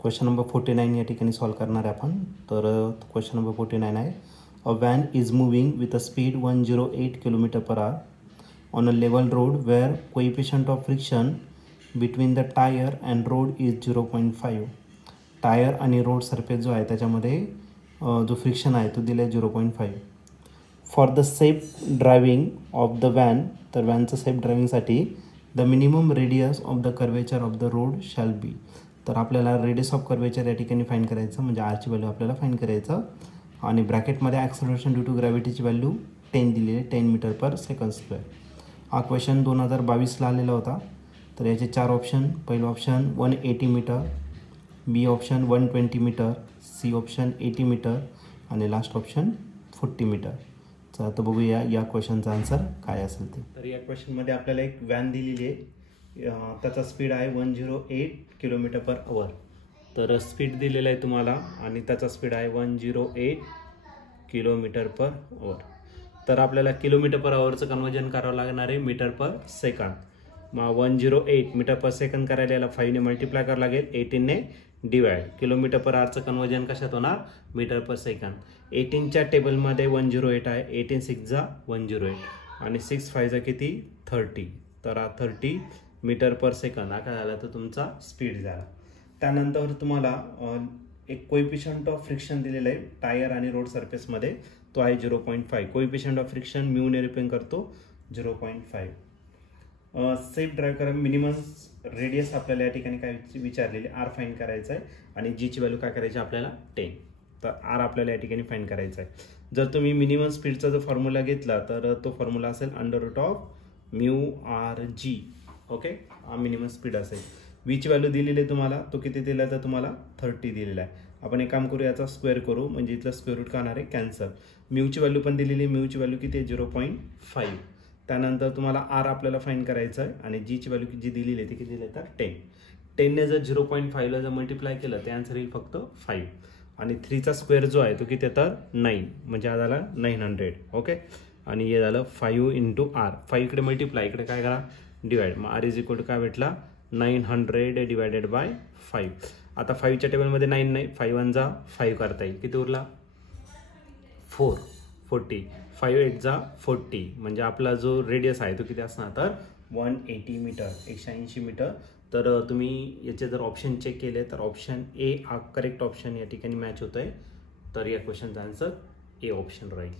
Question number 49 या ठिकाणी solve करणार आहे आपण. तर क्वेश्चन नंबर 49 आहे. A van is moving with a speed 108 km/h on a level road where coefficient of friction between the tyre and road is 0.5. Tyre आणि road surface जो आहे त्याच्यामध्ये जो फ्रिक्शन आहे तो दिला आहे 0.5. For the safe driving of the van, तर व्हॅनचं सेफ ड्रायविंगसाठी the minimum radius of the curvature of the road shall be. तर आपल्याला रेडियस ऑफ कर्वेचर या ठिकाणी फाईंड करायचं, म्हणजे आरची व्हॅल्यू आपल्याला फाईंड करायचं. आणि ब्रॅकेटमध्ये ॲक्सलरेशन ड्यू टू ग्रॅव्हिटीची व्हॅल्यू 10 दिलेली आहे, 10 मीटर/सेकंड स्क्वेअर. हा क्वेश्चन 2022ला आलेला होता. तर याचे 4 ऑप्शन. पहिलं option 180 metre, B option 120 metre, C option 80 metre आणि लास्ट ऑप्शन 40 मीटर. तर आता बघूया या क्वेश्चनचा आन्सर काय असेल ते. तर या क्वेश्चनमध्ये आपल्याला एक व्हॅन दिलेली आहे, त्याचा स्पीड आहे 108 km/h. तर स्पीड दिलेलं आहे तुम्हाला आणि त्याचा स्पीड आहे 108 km/h. तर आपल्याला km/hचं कन्वर्जन करावं लागणार आहे मीटर/सेकंद. मग 108 मीटर/सेकंद करायला याला 5ने मल्टिप्लाय करावं लागेल, 18ने डिवाइड. km/hचं कन्वर्जन कशात होणार? मीटर/सेकंद. 18च्या टेबलमध्ये 108 आहे, 18 6 108 आणि 6 5 किती 30. तर 30 मीटर/सेकंद हा काय झाला तर तुमचा स्पीड झाला. त्यानंतर तुम्हाला एक कोइफिशियंट ऑफ फ्रिक्शन दिलेलं आहे टायर आणि रोड सरफेसमध्ये, तो आहे 0.5. कोइफिशियंट ऑफ फ्रिक्शन म्यूने रिप्रेझेंट करतो 0.5. सेफ ड्राईव्ह करा. मिनिमम रेडियस आपल्याला या ठिकाणी काय विचारलेली, आर फाईंड करायचं आहे आणि जीची व्हॅल्यू काय करायची आपल्याला 10. तर आर आपल्याला या ठिकाणी फाईंड करायचा आहे. जर तुम्ही मिनिमम स्पीडचा जो फॉर्म्युला घेतला तर तो फॉर्म्युला असेल √μ/g. ओके, हा मिनिमम स्पीड असेल. वीची व्हॅल्यू दिलेली आहे तुम्हाला, तो किती दिला तर तुम्हाला 30 दिलेला आहे. आपण एक काम करू, याचा स्क्वेअर करू, म्हणजे इथलं स्क्वेअर रूट करणार आहे कॅन्सल. म्यूची व्हॅल्यू पण दिलेली आहे, म्यूची व्हॅल्यू किती आहे 0.5. त्यानंतर तुम्हाला आर आपल्याला फाईंड करायचं आहे आणि जीची व्हॅल्यू जी दिलेली आहे ती किती दिली आहे तर 10. 10ने जर 0.5ला जर मल्टिप्लाय केलं ते आन्सर येईल फक्त 5. आणि 3चा स्क्वेअर जो आहे तो किती आहे तर 9, म्हणजे हा झाला 900. ओके, आणि हे झालं 5 × आर. 5 इकडे मल्टिप्लाय, इकडे काय करा डिवाइड. मग आर इज इक्वल टू काय भेटला 900 डिवायडेड बाय 5. आता 5च्या टेबलमध्ये 9 नाही, 5 1 जा 5 करता येईल, किती उरला 4 40. 5 8 जा 40, म्हणजे आपला जो रेडियस आहे तो किती असणार तर 180 मीटर, 180 मीटर. तर तुम्ही याचे जर ऑप्शन चेक केले तर ऑप्शन ए हा करेक्ट ऑप्शन या ठिकाणी मॅच होतोय. तर या क्वेश्चनचा आन्सर ए ऑप्शन राहील.